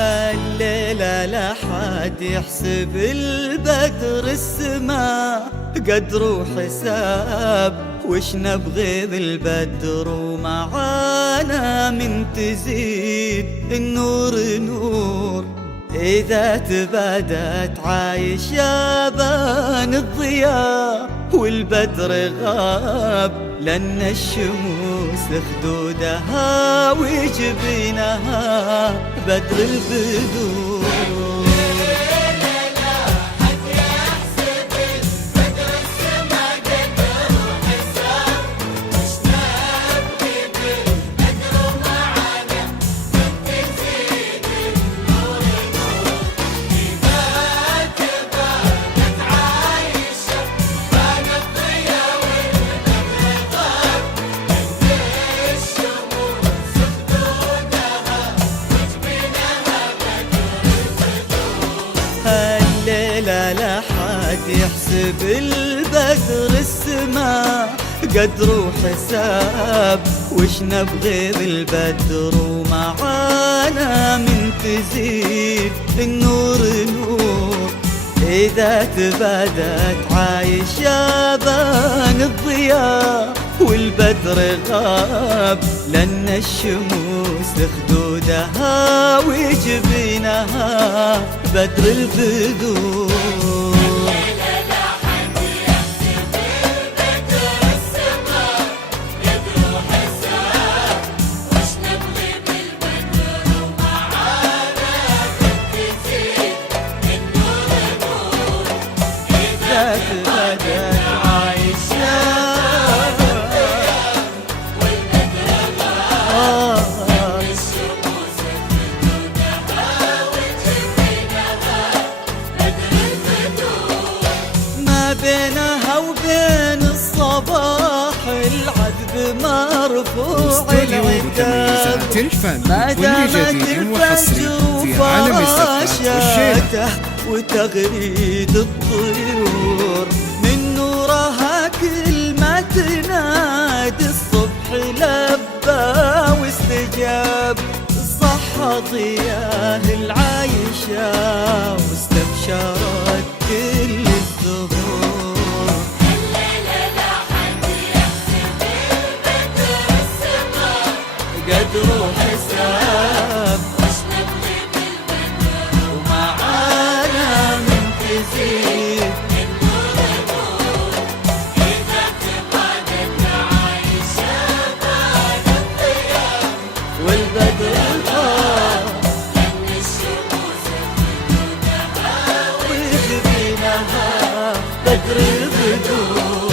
الليلة لا حد يحسب البدر السما قدر وحساب، وش نبغي بالبدر ومعانا من تزيد النور نور. إذا تبادت عايش يابان الضياء والبدر غاب، لأن الشموس خدودها وجبينها بدر البدور. الليلة لا حد يحسب البدر السما قدر وحساب، وش نبغي بالبدر ومعانا من تزيد النور نور. إذا تبادت عايش يابان الضياء والبدر غاب، لأن الشموس خدودها وجبينها بدر البدور. بينها وبين الصباح العذب مرفوع العتاب، ما دامت الفجر وفراشاته وتغريد الطيور، من نورها كلمة تنادي الصبح لبى واستجاب. صح ضياه العايشة واستبشرت كل الزهور. الليلة لا حد يحسب البدر السما قدر وحساب، وش نبغي بالبدر ومعانا من تزيد النور نور. إذا تبادت عايشة بعد الضياء والبدر غاب، لأن الشموس خدودها وجبينها بدر البدور.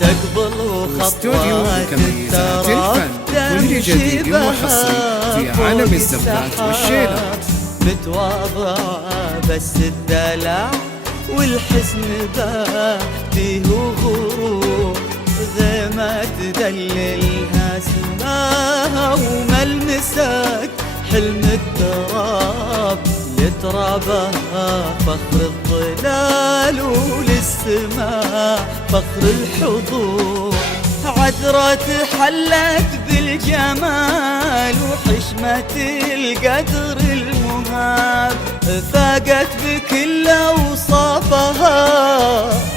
تقبل وخطوات التراب كل جديد وحصري في عالم الزفات والشيلات. متواضعة بس الدلع والحسن باهتيه وغرور، ذي ما تدللها سماها وملمسك حلم التراب. لترابها فخر الظلال وللسماء فخر الحضور. عذرة حلت بالجمال وحشمة القدر المهاب، الوهاب فاقت بكل أوصافها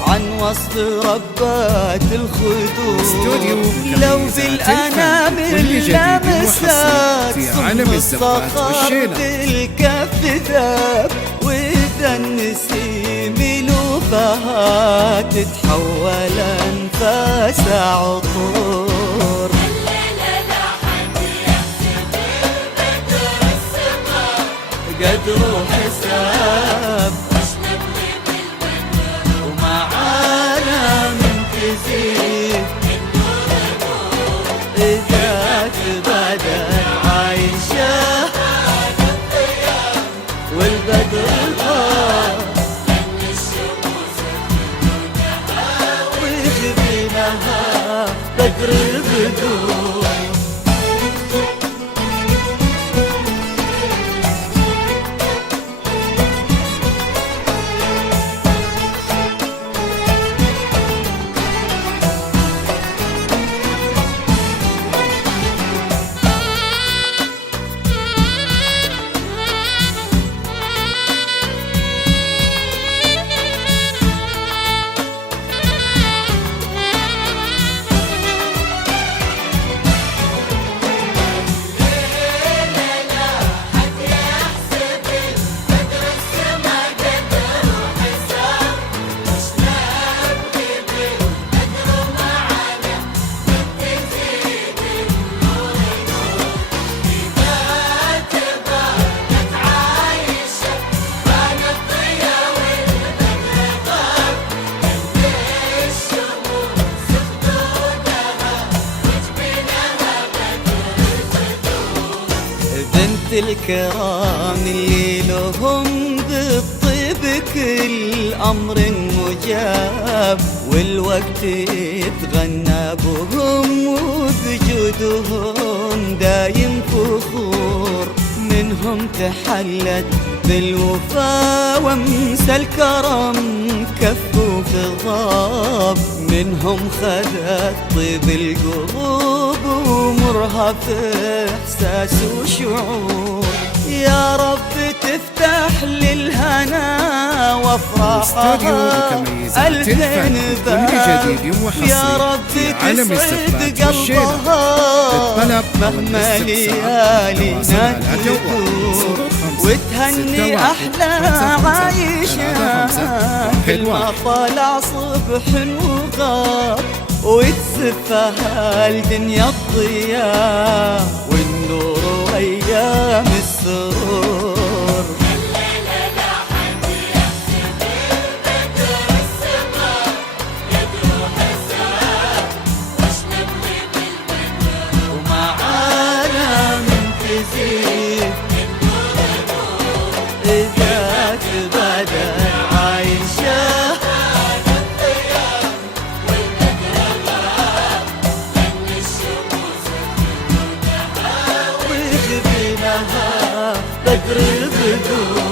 عن وصف ربات استوديو الخدود. لو بالأنامل لمست في عالم الزفات والشيلة بالكف ذاب، وإذا النسيم لوفها تتحول أنفاس عطور. قدر وحساب ومعانا من تزيد إذا تبادل عايشة والبدر طار وجبينها بدر البدور. الكرام اللي لهم بالطيب كل أمر مجاب، والوقت يتغنى بهم وبجودهم دايم فخور. منهم تحلت بالوفا وامسى الكرم كفوا في الضاب، منهم خذت طيب القلوب ومرها في إحساس وشعور. يا رب تفتح للهنا وافراحها الفين باب، يا رب تسعد قلبها مهما ليالينا تدور، وتهني أحلى عايشة كل ما طلع صبح وغاب، وتسفها الدنيا الضياء والنور وأيام السرور. ومعانا من تزيد إذا تبادل عايشة وجبينها بدر البدور.